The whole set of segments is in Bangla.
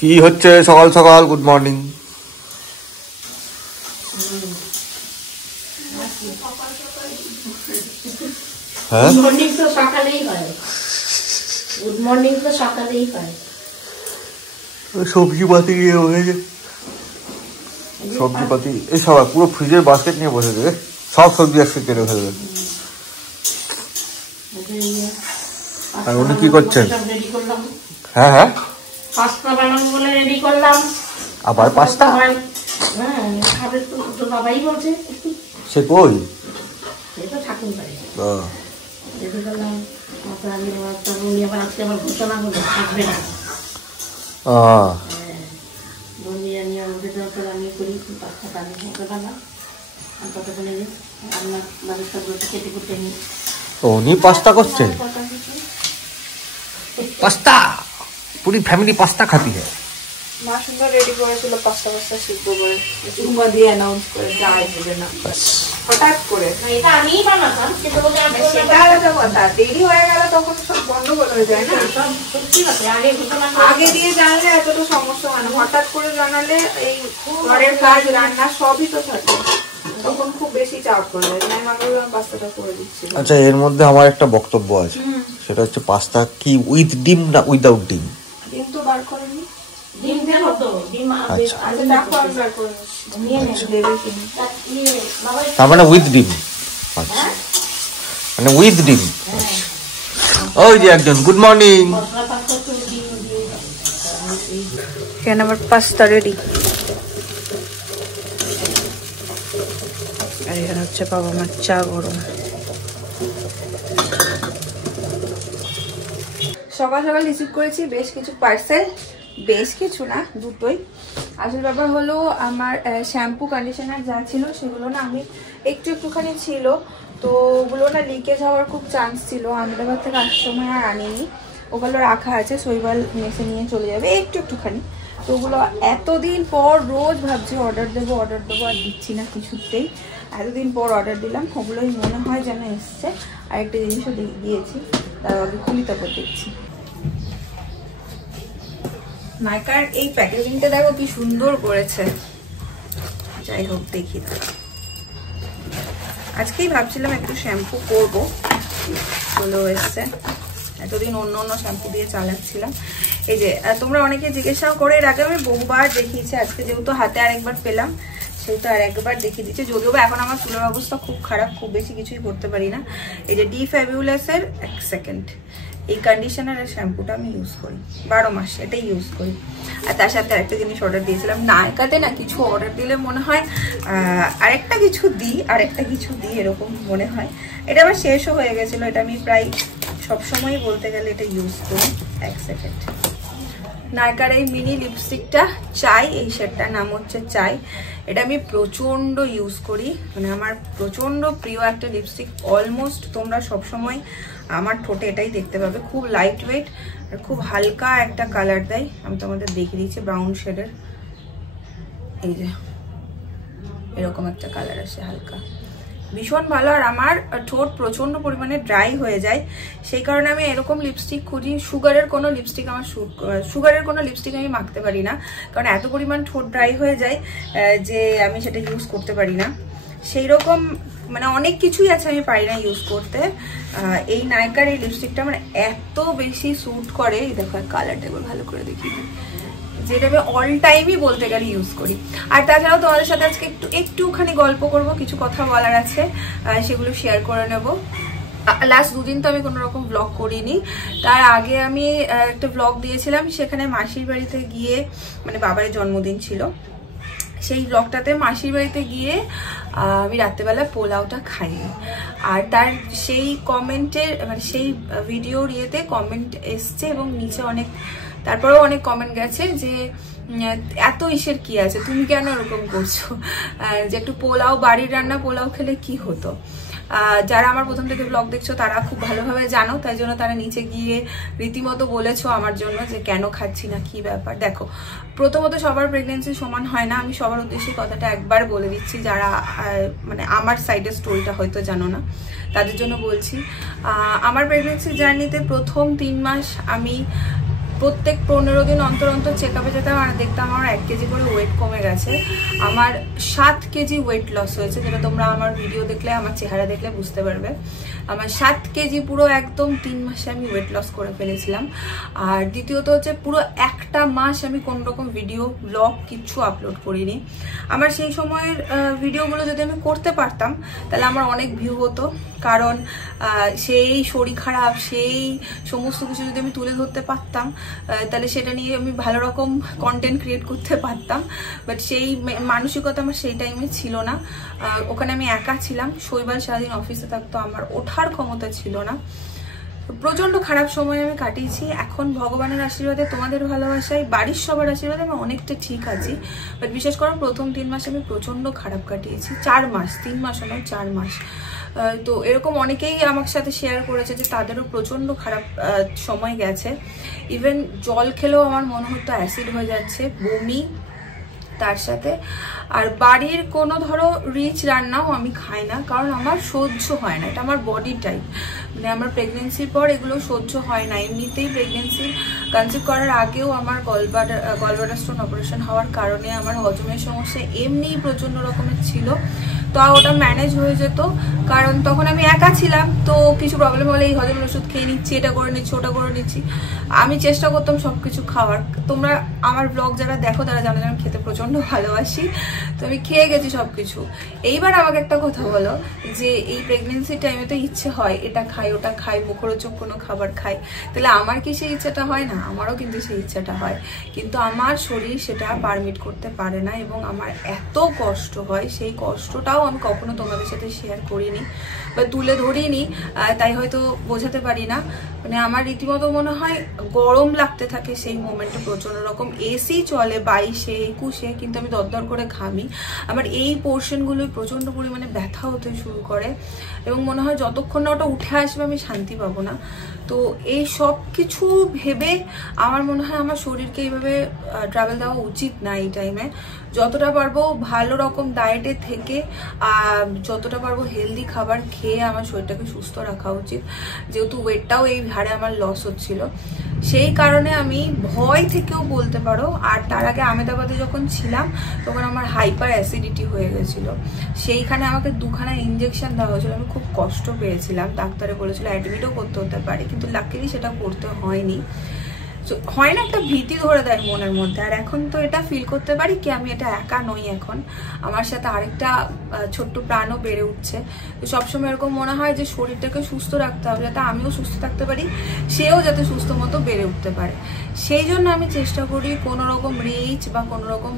কি হচ্ছে সকাল সকাল? Good morning. হ্যাঁ, গুড মর্নিং তো সকালেই হয়। গুড মর্নিং তো সকালেই হয়। সবজি পাতি নিয়ে বসেছে, সবজি পাতি এই সবাই পুরো ফ্রিজের বাস্কেট নিয়ে বসেছে, সব সবজি একসাথে কেটে ফেলবে। আর উনি কি করছেন? হ্যাঁ হ্যাঁ, পাস্তা বানাবো বলে রেডি করলাম। আবার পাস্তা? হ্যাঁ, খাবে তো বাবাই বলছে। সে কই? সে তো ঠাকুর বাড়ি রেডি করলাম। উনি আবার আজকে আবার ঘোষণা করবে থাকবে না। বিরিয়ানি আমাদের দরকার, আমি করি পাস্তা আমি হতে পারলাম। আর কতক্ষণে রান্নার ব্যবস্থাগুলো কেটে কুটে নিই। উনি পাস্তা করছে? পাস্তা पूरी फैमिली पास्ता खाती है। মা সুন্দর রেডি করেছিল পাস্তা শিখবো বলে, সুম্বা দিয়ে অ্যানাউন্স করে যাই হবে না, হঠাৎ করে। এটা আমিই বানাতাম, কিন্তু সেটা আলাদা কথা, দেরি হয়ে গেল তখন সব গন্ডগোল হয়ে যায় না। সত্যি কথা, আগে দিয়ে জানালে এতটা সমস্যা হয় না, হঠাৎ করে জানালে এই ঘরের কাজ রান্না সবই তো থাকে, তখন খুব বেশি চাপ পড়ে যায়। তাই মা বললাম পাস্তাটা করে দিচ্ছি। আচ্ছা, এর মধ্যে আমার একটা বক্তব্য আছে, সেটা হচ্ছে পাস্তা কি উইথ ডিম না উইদাউট ডিম? ডিম তো বার করেনি। ডিম দেব তো, ডিম আচ্ছা, বার করে নিয়ে দেবে কিনা, তার মানে উইথ ডিম। আচ্ছা, মানে উইথ ডিম। ওই যে একজন, গুড মর্নিং। এখানে আবার পাস্তা রেডি। আর এখানে হচ্ছে বাবা আমার চা গরম। সকাল সকাল রিসিভ করেছি বেশ কিছু পার্সেল, বেশ কিছু না, দুটোই। আসল ব্যাপার হলো আমার শ্যাম্পু কন্ডিশনার যা ছিল সেগুলো না আমি একটুখানি ছিল, তো ওগুলো না লিকেজ হওয়ার খুব চান্স ছিল। আহমেদাবাদ থেকে আসার সময় আর আনিনি, ওগুলো রাখা আছে, শৈবাল মেসে নিয়ে চলে যাবে একটুখানি। তো ওগুলো এতদিন পর রোজ ভাবছি অর্ডার দেবো আর দিচ্ছি না কিছুতেই। এতদিন পর অর্ডার দিলাম, ওগুলোই মনে হয় যেন এসছে। আরেকটা জিনিসও দিয়েছি, তার আগে খুলি তারপর দেখছি। নাইকার এই প্যাকেজিংটা দেখো কি সুন্দর করেছে। যাই হোক দেখি, আজকেই ভাবছিলাম একটু শ্যাম্পু করবো, চলেও এসছে। এতদিন অন্য শ্যাম্পু দিয়ে চালাচ্ছিলাম। এই যে তোমরা অনেকে জিজ্ঞাসাও করে, এর আগে আমি বহুবার দেখিয়েছি, আজকে যেহেতু হাতে আরেকবার পেলাম সেহেতু আর একবার দেখিয়ে দিচ্ছে। যদিও এখন আমার চুলের অবস্থা খুব খারাপ, খুব বেশি কিছুই করতে পারি না। এই যে ডি ফ্যাবিউলাসের এক সেকেন্ড এই কন্ডিশনারের শ্যাম্পুটা আমি ইউজ করি 12 মাস, এটাই ইউজ করি। আর তার সাথে আরেকটা জিনিস অর্ডার দিয়েছিলাম। নায়কাতে না কিছু অর্ডার দিলে মনে হয় আরেকটা কিছু দিই এরকম মনে হয়। এটা আবার শেষও হয়ে গেছিলো, এটা আমি প্রায় সবসময়ই বলতে গেলে এটা ইউজ করি। এক সেকেন্ড, নায়কার এই মিনি লিপস্টিকটা চাই, এই শেডটার নাম হচ্ছে চাই। এটা আমি প্রচন্ড ইউজ করি, মানে আমার প্রচন্ড প্রিয় একটা লিপস্টিক। অলমোস্ট তোমরা সবসময় আমার ঠোঁটে এটাই দেখতে পাবে। খুব লাইট ওয়েট আর খুব হালকা একটা কালার দেয়। আমি তোমাদের দেখিয়ে দিচ্ছি, ব্রাউন শেডের, এই যে এরকম একটা কালার আসে হালকা, ভীষণ ভালো। আর আমার ঠোঁট প্রচন্ড পরিমাণে ড্রাই হয়ে যায়, সেই কারণে আমি এরকম লিপস্টিক খুঁজি। সুগারের কোনো লিপস্টিক আমি মাখতে পারি না, কারণ এত পরিমাণ ঠোঁট ড্রাই হয়ে যায় যে আমি সেটা ইউজ করতে পারি না। সেই রকম মানে অনেক কিছুই আছে আমি পারি না ইউজ করতে। এই নায়কার এই লিপস্টিকটা আমার এত বেশি স্যুট করে। দেখো কালারটা ভালো করে দেখি, যেটা আমি অল টাইমই বলতে গেলে ইউজ করি। আর তাছাড়াও তোমাদের সাথে আজকে একটুখানি গল্প করব, কিছু কথা বলার আছে, সেগুলো শেয়ার করে নেব। লাস্ট দুদিন তো আমি কোনো রকম ব্লগ করিনি। তার আগে আমি একটা ব্লগ দিয়েছিলাম, সেখানে মাসির বাড়িতে গিয়ে, মানে বাবার জন্মদিন ছিল, সেই ব্লগটাতে মাসির বাড়িতে গিয়ে আমি রাত্রেবেলা পোলাওটা খাইনি। আর তার সেই কমেন্টের, মানে সেই ভিডিওর ইয়েতে কমেন্ট এসছে, এবং নিচে তারপরেও অনেক কমেন্ট গেছে যে এত ইসের কি আছে, তুমি কেন এরকম করছো, যে একটু পোলাও, বাড়ির রান্না পোলাও খেলে কি হতো। যারা আমার প্রথম থেকে ব্লগ দেখছো তারা খুব ভালোভাবে জানো, তাই জন্য তারা নিচে গিয়ে রীতিমতো বলেছো আমার জন্য যে কেন খাচ্ছি না, কি ব্যাপার। দেখো, প্রথমত সবার প্রেগনেন্সি সমান হয় না, আমি সবার উদ্দেশ্যে কথাটা একবার বলে দিচ্ছি, যারা মানে আমার সাইডের স্টোরিটা হয়তো জানো না তাদের জন্য বলছি। আমার প্রেগনেন্সি জার্নিতে প্রথম 3 মাস আমি প্রত্যেক 15 দিন অন্তর অন্তর চেক আপে যেতাম আর দেখতাম আমার 1 কেজি করে ওয়েট কমে গেছে। আমার 7 কেজি ওয়েট লস হয়েছে, যেটা তোমরা আমার ভিডিও দেখলে আমার চেহারা দেখলে বুঝতে পারবে। আমার 7 কেজি পুরো একদম 3 মাসে আমি ওয়েট লস করে ফেলেছিলাম। আর দ্বিতীয়ত হচ্ছে পুরো একটা মাস আমি কোনো রকম ভিডিও ব্লগ কিচ্ছু আপলোড করিনি। আমার সেই সময়ের ভিডিওগুলো যদি আমি করতে পারতাম তাহলে আমার অনেক ভিউ হতো, কারণ সেই শরীর খারাপ সেই সমস্ত কিছু যদি আমি তুলে ধরতে পারতাম তাহলে সেটা নিয়ে আমি ভালো রকম কন্টেন্ট ক্রিয়েট করতে পারতাম। বাট সেই মানসিকতা আমার সেই টাইমে ছিল না। ওখানে আমি একা ছিলাম, শৈবাল সারাদিন অফিসে থাকতো, আমার ওঠার ক্ষমতা ছিল না। প্রচন্ড খারাপ সময় আমি কাটিয়েছি। এখন ভগবানের আশীর্বাদে, তোমাদের ভালোবাসায়, বাড়ির সবার আশীর্বাদে আমি অনেকটা ঠিক আছি। বাট বিশেষ করে প্রথম 3 মাস আমি প্রচন্ড খারাপ কাটিয়েছি। 4 মাস, 3 মাস নয় 4 মাস। তো এরকম অনেকেই আমার সাথে শেয়ার করেছে যে তাদেরও প্রচন্ড খারাপ সময় গেছে। ইভেন জল খেলেও আমার মনে হতো অ্যাসিড হয়ে যাচ্ছে, বমি তার সাথে। আর বাড়ির কোনো ধরো রিচ রান্নাও আমি খাই না, কারণ আমার সহ্য হয় না, এটা আমার বডি টাইপ। মানে আমার প্রেগনেন্সির পর এগুলো সহ্য হয় না। এমনিতেই প্রেগনেন্সি কনসিভ করার আগেও আমার গলব্লাডার স্টোন অপারেশন হওয়ার কারণে আমার হজমের সমস্যা এমনিই প্রচন্ড রকমের ছিল। তো ওটা ম্যানেজ হয়ে যেত, কারণ তখন আমি একা ছিলাম। তো কিছু প্রবলেম হলে এই হজমের ওষুধ খেয়ে নিচ্ছি, এটা করে নিচ্ছি, ওটা করে নিচ্ছি। আমি চেষ্টা করতাম সবকিছু খাওয়ার। তোমরা আমার ব্লগ যারা দেখো তারা জানো যে আমি খেতে প্রচন্ড ভালোবাসি, তো আমি খেয়ে গেছি সবকিছু। এইবার আমাকে একটা কথা বলো, যে এই প্রেগনেন্সি টাইমে তো ইচ্ছে হয় এটা খাই ওটা খাই, মুখরোচক কোনো খাবার খাই, তাহলে আমার কি সেই ইচ্ছাটা হয় না? আমারও কিন্তু সেই ইচ্ছাটা হয়, কিন্তু আমার শরীর সেটা পারমিট করতে পারে না এবং আমার এত কষ্ট হয়। সেই কষ্টটাও আমি কখনো তোমাদের সাথে শেয়ার করিনি বা তুলে ধরিনি, তাই হয়তো বোঝাতে পারি না। মানে আমার রীতিমতো মনে হয় গরম লাগতে থাকে সেই মোমেন্টে প্রচন্ড রকম। এসি চলে 22-এ 21-এ, কিন্তু আমি দরদর করে ঘামি। আমার এই পোর্শনগুলো প্রচন্ড পরিমাণে ব্যথা হতে শুরু করে এবং মনে হয় যতক্ষণ না ওটা উঠে আসবে আমি শান্তি পাবো না। তো এই সব কিছু ভেবে আমার মনে হয় আমার শরীরকে এইভাবে ট্রাভেল দেওয়া উচিত না এই টাইমে। যতটা পারবো ভালো রকম ডায়েটে থেকে, যতটা পারবো হেলদি খাবার খেয়ে আমার শরীরটাকে সুস্থ রাখা উচিত। যেহেতু ওয়েটটাও এই হারে আমার লস হচ্ছিল, সেই কারণে আমি ভয় থেকেও বলতে পারো। আর তার আগে আহমেদাবাদে যখন ছিলাম তখন আমার হাইপার অ্যাসিডিটি হয়ে গেছিল। সেইখানে আমাকে 2খানা ইঞ্জেকশন দেওয়া হয়েছিল, আমি খুব কষ্ট পেয়েছিলাম। ডাক্তারে বলেছিল অ্যাডমিটও করতে হতে পারে, কিন্তু লাকিলি সেটা করতে হয়নি। হয় না, একটা ভীতি ধরে দেয় মনের মধ্যে। আর এখন তো এটা ফিল করতে পারি কি আমি এটা একা নই, এখন আমার সাথে আরেকটা ছোট্ট প্রাণও বেড়ে উঠছে। তো সবসময় এরকম মনে হয় যে শরীরটাকে সুস্থ রাখতে হবে, যাতে আমিও সুস্থ থাকতে পারি, সেও যাতে সুস্থ মতো বেড়ে উঠতে পারে। সেই জন্য আমি চেষ্টা করি কোনো রকম রিচ বা কোনো রকম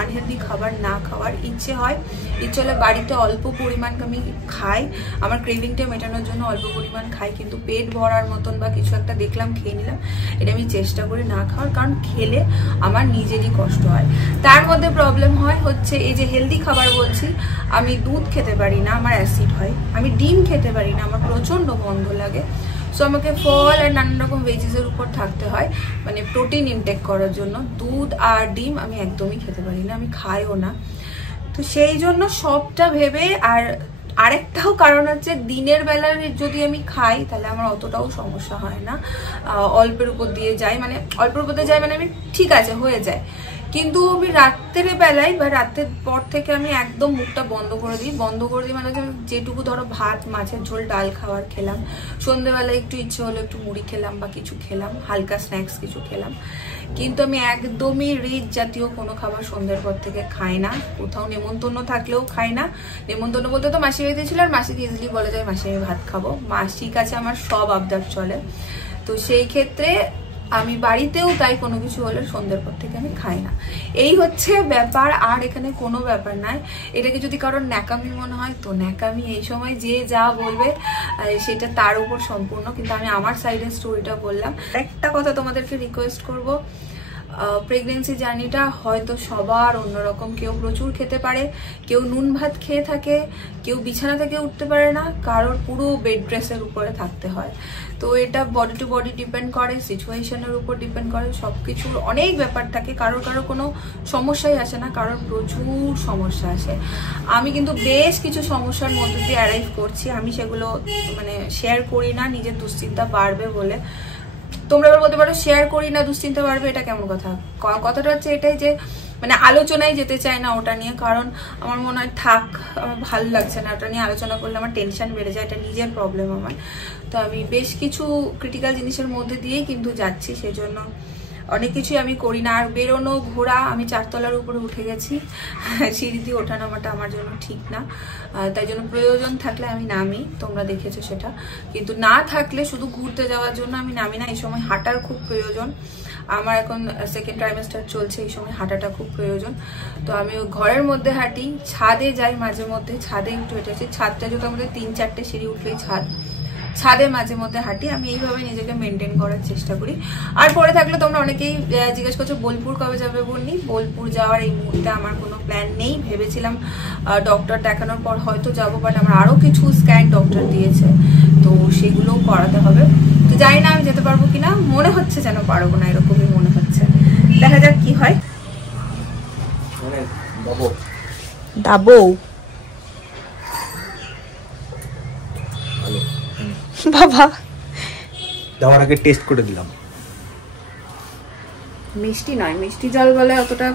আনহেলদি খাবার না খাওয়ার। ইচ্ছে হয়, ইচ্ছে হলে বাড়িতে অল্প পরিমাণ আমি খাই, আমার ক্রেভিংটা মেটানোর জন্য অল্প পরিমাণ খাই, কিন্তু পেট ভরার মতন বা কিছু একটা দেখলাম খেয়ে নিলাম, এটা আমি চেষ্টা করি না খাওয়ার। কারণ খেলে আমার নিজেরই কষ্ট হয়। তার মধ্যে প্রবলেম হয় হচ্ছে এই যে হেলদি খাবার বলছি, আমি দুধ খেতে পারি না, আমার অ্যাসিড হয়। আমি ডিম খেতে পারি না, আমার প্রচন্ড গন্ধ লাগে। সো আমাকে ফল আর নানান রকম ভেজিসের উপর থাকতে হয়, মানে প্রোটিন ইনটেক করার জন্য। দুধ আর ডিম আমি একদমই খেতে পারি না, আমি খাইও না। তো সেই জন্য সবটা ভেবে, আর আরেকটাও কারণ হচ্ছে দিনের বেলার যদি আমি খাই তাহলে আমার অতটাও সমস্যা হয় না, অল্পের উপর দিয়ে যায়, মানে অল্পের উপর দিয়ে যায় মানে আমি ঠিক আছে হয়ে যায়। কিন্তু আমি রাত্রের বেলায় বা রাতের পর থেকে আমি একদম মুখটা বন্ধ করে দিই। মানে যেটুকু ধরো ভাত, মাছের ঝোল, ডাল খাবার খেলাম, সন্ধ্যেবেলায় একটু ইচ্ছে হলো একটু মুড়ি খেলাম বা কিছু খেলাম, হালকা স্ন্যাক্স কিছু খেলাম, কিন্তু আমি একদমই রিচ জাতীয় কোনো খাবার সন্ধ্যের পর থেকে খাই না। কোথাও নেমন্তন্ন থাকলেও খাই না। নেমন্তন্ন বলতে তো মাসি বাড়িতে ছিল, আর মাসিকে ইজিলি বলে যায় মাসি আমি ভাত খাবো, মাসির কাছে আমার সব আবদার চলে। তো সেই ক্ষেত্রে আমি বাড়িতেও তাই কোনো কিছু হলে সন্ধ্যের পর থেকে আমি খাই না। এই হচ্ছে ব্যাপার, আর এখানে কোনো ব্যাপার নাই। এটাকে যদি কারোর ন্যাকামি মনে হয় তো ন্যাকামি, এই সময় যে যা বলবে সেটা তার উপর সম্পূর্ণ, কিন্তু আমি আমার সাইডের স্টোরিটা বললাম। একটা কথা তোমাদেরকে রিকোয়েস্ট করব, প্রেগনেন্সি জার্নিটা হয়তো সবার অন্যরকম। কেউ প্রচুর খেতে পারে, কেউ নুন ভাত খেয়ে থাকে, কেউ বিছানা থেকে উঠতে পারে না, কারোর পুরো বেড রেস্টের উপরে থাকতে হয়। তো এটা বডি টু বডি ডিপেন্ড করে, সিচুয়েশনের উপর ডিপেন্ড করে, সবকিছুর অনেক ব্যাপার থাকে। কারোর কোনো সমস্যাই আসে না, কারোর প্রচুর সমস্যা আসে। আমি কিন্তু বেশ কিছু সমস্যার মধ্যে দিয়ে অ্যারাইভ করছি, আমি সেগুলো মানে শেয়ার করি না, নিজের দুশ্চিন্তা বাড়বে বলে। তোমরা এবার বলতে পারো শেয়ার করি না, দুশ্চিন্তা বাড়বে, এটা কেমন কথা? কথাটা হচ্ছে এটাই যে মানে আলোচনায় যেতে চাই না ওটা নিয়ে, কারণ আমার মনে হয় থাক, আমার ভালো লাগছে না ওটা নিয়ে আলোচনা করলে, আমার টেনশন বেড়ে যায়, এটা নিজের প্রবলেম আমার। তো আমি বেশ কিছু ক্রিটিক্যাল জিনিসের মধ্যে দিয়েই কিন্তু যাচ্ছি, সেই জন্য অনেক কিছুই আমি করি না। আর বেরোনো ঘোরা, আমি 4 তলার উপরে উঠে গেছি, সিঁড়ি দিয়ে ওঠা নামাটা আমার জন্য ঠিক না, তাই জন্য প্রয়োজন থাকলে আমি নামি, তোমরা দেখেছো সেটা, কিন্তু না থাকলে শুধু ঘুরতে যাওয়ার জন্য আমি নামি না। এই সময় হাঁটার খুব প্রয়োজন, আমার এখন 2nd ট্রাইমেস্টার চলছে, এই সময় হাঁটাটা খুব প্রয়োজন। তো আমি ঘরের মধ্যে হাঁটি, ছাদে যাই মাঝে মধ্যে, ছাদে একটু হেঁটেছি, ছাদটা যদি আমাদের 3-4টে সিঁড়ি উঠলেই ছাদে মাঝে মধ্যে হাঁটি, আমি এইভাবে নিজেকে মেনটেন করার চেষ্টা করি। আর পরে থাকলে তোমরা অনেকেই জিজ্ঞেস করছো বোলপুর কবে যাবে বলনি, বোলপুর যাওয়ার এই মুহূর্তে আমার কোনো প্ল্যান নেই। ভেবেছিলাম ডক্টর দেখানোর পর হয়তো যাবো, বাট আমার আরো কিছু স্ক্যান ডক্টর দিয়েছে, তো সেগুলোও করাতে হবে। তো জানি না আমি যেতে পারবো কিনা, মনে হচ্ছে যেন পারবো না, এরকমই মনে হচ্ছে, দেখা যাক কি হয়। দাবো বাবা, যাওয়ার আগে টেস্ট করে দিলাম। মিষ্টি নয়, মিষ্টি জল বলে অতটা,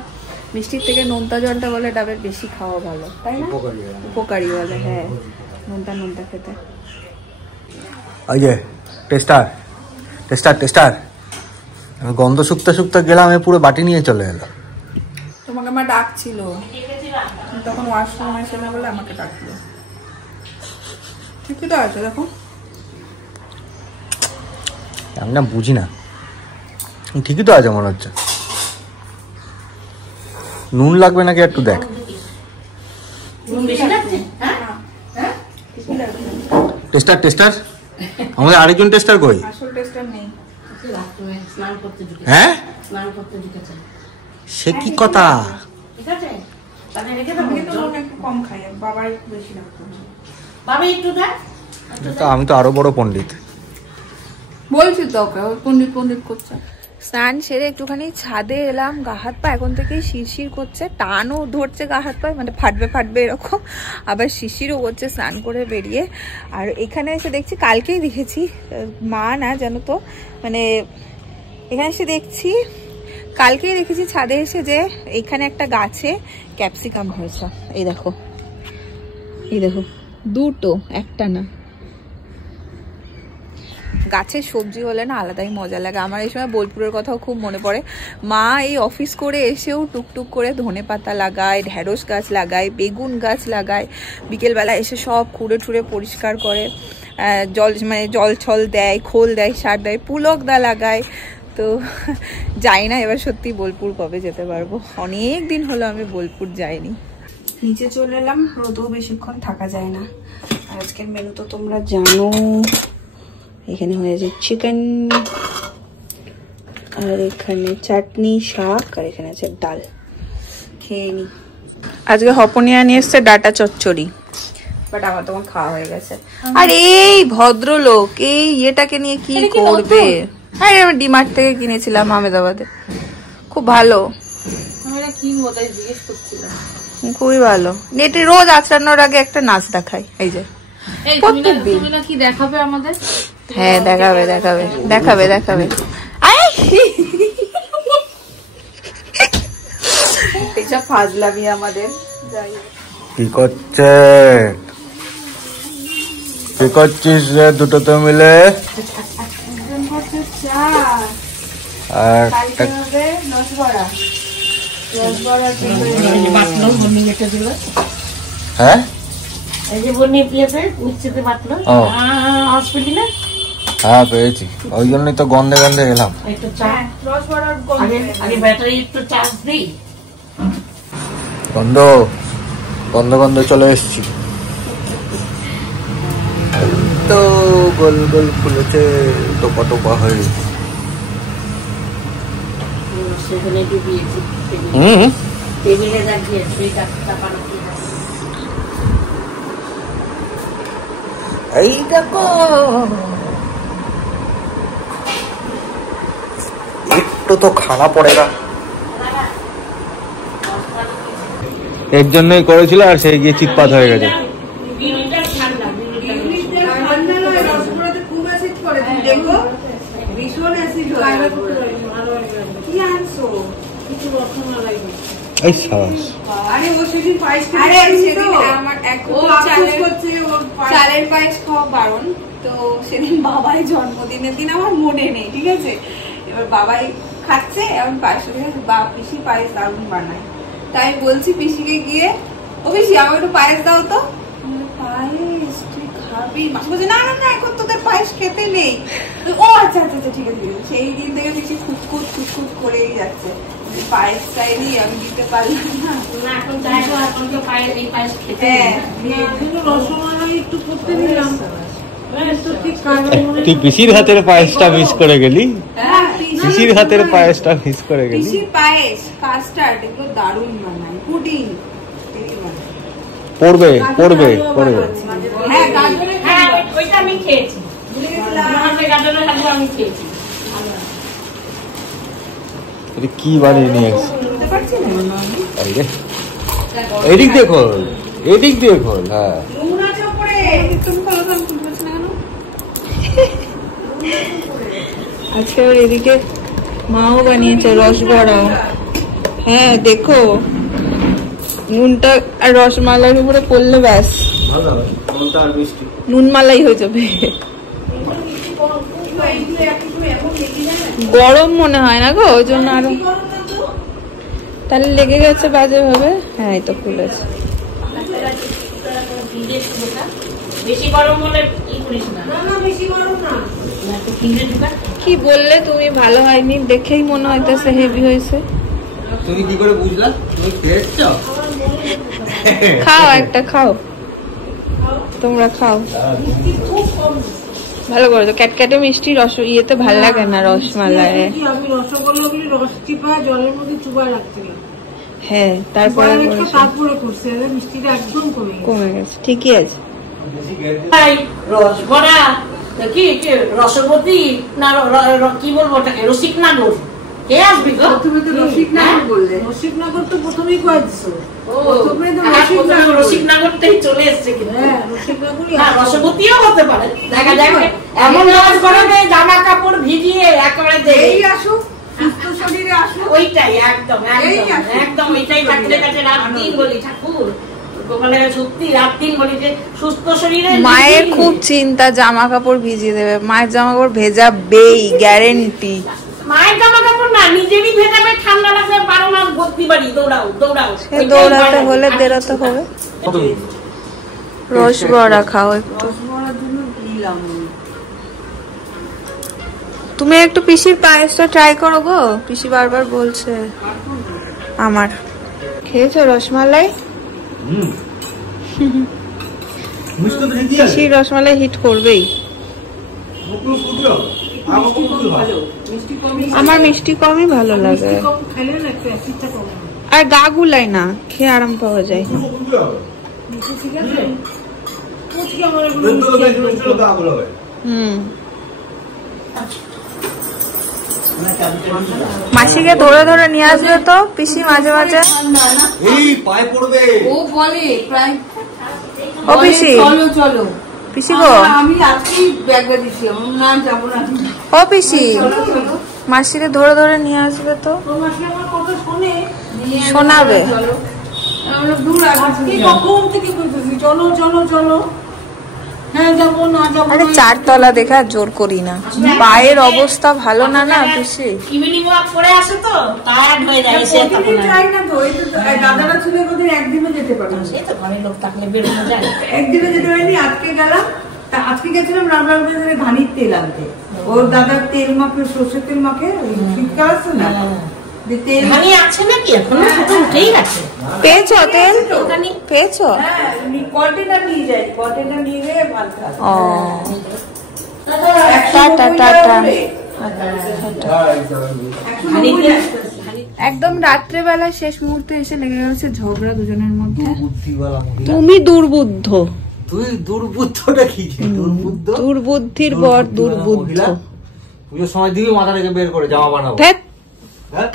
মিষ্টির থেকে নোনতা জলটা বলে ডাবের বেশি খাওয়া ভালো, তাই না? উপকারী বলে, হ্যাঁ, নোনতা খেতে। ওই যে টেস্টার আমি গন্ধ শুকতে গেলাম, আমি পুরো বাটি নিয়ে চলে এলো। তোমাকে আমার ডাকছিল, তখন ওয়াশরুমে এসে না বলে আমাকে ডাকলো। ঠিকই তো আছে, দেখো আমি না বুঝি না, ঠিকই তো আছে মনে হচ্ছে। নুন লাগবে নাকি একটু দেখ। টেস্টার আমাদের আরেকজন টেস্টার কই? হ্যাঁ, সে কি কথা? আমি তো আরো বড় পণ্ডিত বলছি তো, ওকে পণ্ডিত করছে। স্নান সেরে একটুখানি ছাদে এলাম, গা হাত পা এখন থেকেই শিরশির করছে, টানও ধরছে গা হাত পায়ে, মানে ফাটবে এরকম, আবার শিরশিরও করছে স্নান করে বেরিয়ে। আর এখানে এসে দেখছি, কালকেই দেখেছি, মা না জানো তো, মানে এখানে এসে দেখছি, কালকেই দেখেছি ছাদে এসে যে এখানে একটা গাছে ক্যাপসিকাম হয়েছে। এই দেখো দুটো, একটা না। গাছের সবজি হলে না আলাদাই মজা লাগে। আমার এই সময় বোলপুরের কথাও খুব মনে পড়ে। মা এই অফিস করে এসেও টুকটুক করে ধনেপাতা লাগায়, ঢেঁড়স গাছ লাগায়, বেগুন গাছ লাগায়, বিকেলবেলা এসে সব খুঁড়ে ঠুড়ে পরিষ্কার করে, জল ছল দেয়, খোল দেয়, সার দেয়, পুলক দা লাগায়। তো যাই না এবার সত্যি বোলপুর কবে যেতে পারবো, অনেক দিন হলো আমি বোলপুর যাইনি। নিচে চলে এলাম, রোদেও বেশিক্ষণ থাকা যায় না। আর আজকের মেনু তো তোমরা জানো, এখানে হয়েছে চিকেন, আর এখানে চাটনি, শাক, আর এখানে আছে ডাল। খেয়ে নি। আজকে হপনিয়া নিয়ে এসছে ডাটা চচ্চড়ি, বাট আমার তোমার খাওয়া হয়ে গেছে। আর এই ভদ্রলোক এই ইয়েটাকে নিয়ে কি করবে? হ্যাঁ, আমি ডিমার্ট থেকে কিনেছিলাম আহমেদাবাদে, খুব ভালো, খুবই ভালো। নেটে রোজ আচড়ানোর আগে একটা নাচ দেখাই, এই যে দেখাবে আমাদের। হ্যাঁ, দেখাবে। এইসব ফাজলামি আমাদের। কি করছিস রে দুটোতে মিলে? আর হ্যাঁ, হ্যাঁ পেয়েছি, ওই জন্যই তো গন্ধে এলাম। গন্ধ চলে এসছি তো, গোল গোল ফুলেছে টোপা হয়ে। এই দেখো, একটু তো খানা পড়েগা, এর জন্যই করেছিল, আর সেই গিয়ে চিৎপাত হয়ে গেছে। ভীষণ অ্যাসিড কি আনছো? কিছু রসমালাই এই সাবাস। আরে ও সেদিন পায়েস আমার চালের পায়েস খাওয়া বারণ। তো সেদিন বাবাই জন্মদিনের দিন আমার মনে নেই, ঠিক আছে? এবার বাবাই খাচ্ছে, এমন পায়েস পিসি পায়েস দারুণ বানায়। তাই বলছি পিসিকে গিয়ে, ও পিসি আমাকে একটু পায়েস দাও তো। পায়েস তুই খাবি? মাসি বলছে না না না, এখন তোদের পায়েস খেতে নেই। ও আচ্ছা আচ্ছা আচ্ছা ঠিক আছে। সেই দিন থেকে পিসি খুঁতখুত খুঁতখুত করেই যাচ্ছে, পায়েস চাইনি, আমি দিতে পারলাম না। এখন চাইবো, এখন তো এই পায়েস খেতে রসমালাই একটু করতে দিলাম। তুই পিসির হাতের পায়েসটা মিস করে গেলি। পিসির হাতের পায়েসটা মিস করে গেলি। পিসির পায়েস, কাস্টার্ড, এগুলো দারুণ বানায়, পুডিং পড়বে পড়বে পড়বে। হ্যাঁ গাজরের, হ্যাঁ ওইটা আমি খেয়েছি, গাজরের হালুয়া আমি খেয়েছি। কি বানিয়ে নিয়ে আসছি? বুঝতে পারছি না। এদিক দেখো, এদিক দেখো। হ্যাঁ নুন আছে উপরে, তুমি ভালো করে তুলতে পারছি না কেন? আজকে আবার এদিকে মাও বানিয়েছে রসবড়া। হ্যাঁ দেখো, নুনটা আর রসমালাইয়ের উপরে পড়লে ব্যাস নুন মালাই হয়ে যাবে। গরম মনে হয় না গো, ওই জন্য আরো তাহলে লেগে গেছে বাজে ভাবে। হ্যাঁ এই তো খুলেছে। বেশি গরম হলে কি করিস না? না বেশি গরম না। কি বললে তুমি? ভালো হয়নি দেখেই মনে হইতেছে হেভি হয়েছে। তুমি কি করে বুঝলা? তুমি খেয়েছো? খাও একটা, খাও তোমরা, খাও ভালো করে। তো ক্যাটক্যাটে মিষ্টি রস ইয়েতে ভালো লাগে না রসমালাই। আমি রসগোল্লা গুলি রস চিপা জলের মধ্যে চুবাই রাখছিলাম। হ্যাঁ তারপরে করছে, মিষ্টিটা একদম কমে গেছে। ঠিকই আছে। রসবড়া কি রসবতী না কি বলবো ওটাকে, রসিকনগর। কে আসবি গো? তুমি তো রসিকনগর বললে। রসিকনগর তো প্রথমেই কয়েছো। রসিকনগরটাই চলে এসছে। রসবতীও হতে পারে, দেখা যাক। এমন রস গরমে জামা কাপড় ভিজিয়ে একেবারে দেই আসুক, সুস্থ শরীরে আসুক। ওইটাই একদম একদম একদম ওইটাই ঠাকুরের কাছে রাত দিন বলি, ঠাকুর মায়ের খুব চিন্তা জামা কাপড় ভিজিয়ে দেবে। মায়ের জামা কাপড় ভেজাবেই, গ্যারেন্টি। মায়ের জামা কাপড় না, নিজেরই ভেজাবে। ঠান্ডা লাগবে, 12 মাস ভর্তি বাড়ি দৌড়াও দৌড়াও। দৌড়াতে হলে দেরাতে হবে। রসবড়া খাও একটু। তুমি একটু পিসির পায়েসটা ট্রাই করো গো, পিসি বারবার বলছে আমার। খেয়েছো রসমালাই? পিসির রসমালাই হিট করবেই। আমার মিষ্টি কমই ভালো লাগে, আর গা গুলাই না, খেয়ে আরাম পাওয়া যায়। মাসিকে ধরে ধরে নিয়ে আসবে তো পিসি মাঝে মাঝে। ও বলে প্রায়, ও পিসি চলো চলো পিসি গো, আমি আজকেই ব্যাগ দিছি, আমি না যাবো না। ও পিসি মাসিকে ধরে ধরে নিয়ে আসবে তো। মাসি আমার কথা শোনে, শোনাবে। চলো চলো চলো। হ্যাঁ যাবো না যাবো। আরে 4 তলা দেখা জোর করি না, পায়ের অবস্থা ভালো না না পিসি। ইভিনিং ওয়াক করে আসে তো টায়ার্ড হয়ে যায়, এসে তখন যাই না তো। এই তো দাদারা ছিল ওদের একদিনও যেতে পারে না, সেই তো ঘরে লোক থাকলে বের হয়ে যায়। একদিনে যেতে পারিনি, আজকে গেলাম। তা আজকে গেছিলাম রামলাল বাজারে ঘানির তেল আনতে। ওর দাদার তেল মাখে, সরষের তেল মাখে, ওই শীতকাল আছে না, তেল ঘানি আছে নাকি এখন? তো উঠেই আছে। পেয়েছো তেল? পেয়েছো? কন্টেনার নিয়ে যাই, কন্টেনার নিয়ে গিয়ে ভাত খাই। ও টাটা টাটা। একদম রাত্রেবেলা শেষ মুহূর্তে এসে লেগে গেছে ঝগড়া দুজনের মধ্যে। তুমি দুর্বুদ্ধ। তুই দুর্বুদ্ধটা কি? দুর্বুদ্ধ, দুর্বুদ্ধির বর দুর্বুদ্ধ। পুজোর সময় দিবি মাথা থেকে বের করে জামা বানাবো।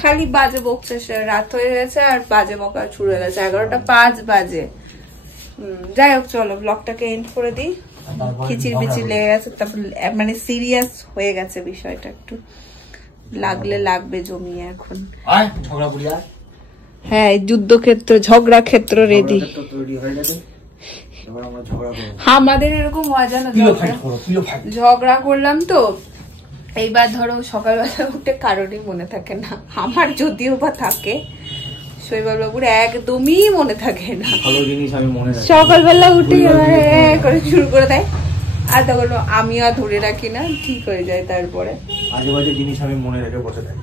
খালি বাজে বকছে, রাত হয়ে গেছে আর বাজে বকা শুরু হয়ে গেছে। 11:05 বাজে। যাই হোক চলো ব্লগটাকে এন্ড করে দিই। খিচির বিচির লেগে গেছে, তারপর মানে সিরিয়াস হয়ে গেছে বিষয়টা একটু। লাগলে লাগবে জমিয়ে এখন। আয় ঝগড়া করি আয়। হ্যাঁ যুদ্ধক্ষেত্র ঝগড়া ক্ষেত্র রেডি। আমাদের এরকম হয় জানো, ঝগড়া করলাম তো এইবার ধরো সকালবেলা উঠে কারোরই মনে থাকে না, আমার যদিও বা থাকে, শৈবাল বাবুর একদমই মনে থাকে না। সকালবেলা উঠে করে শুরু করে দেয়, আর তখন আমিও আর ধরে রাখি না, ঠিক হয়ে যায়। তারপরে আজে বাজে জিনিস আমি মনে রেখে বসে থাকি,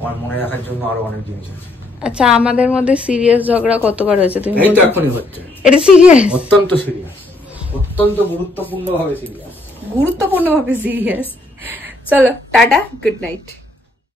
আমার মনে রাখার জন্য আরো অনেক জিনিস আছে। আচ্ছা আমাদের মধ্যে সিরিয়াস ঝগড়া কতবার হয়েছে তুমি? এই তো এখনই হচ্ছে। এটা সিরিয়াস, অত্যন্ত সিরিয়াস, অত্যন্ত গুরুত্বপূর্ণ ভাবে সিরিয়াস। চলো টাটা, গুড নাইট।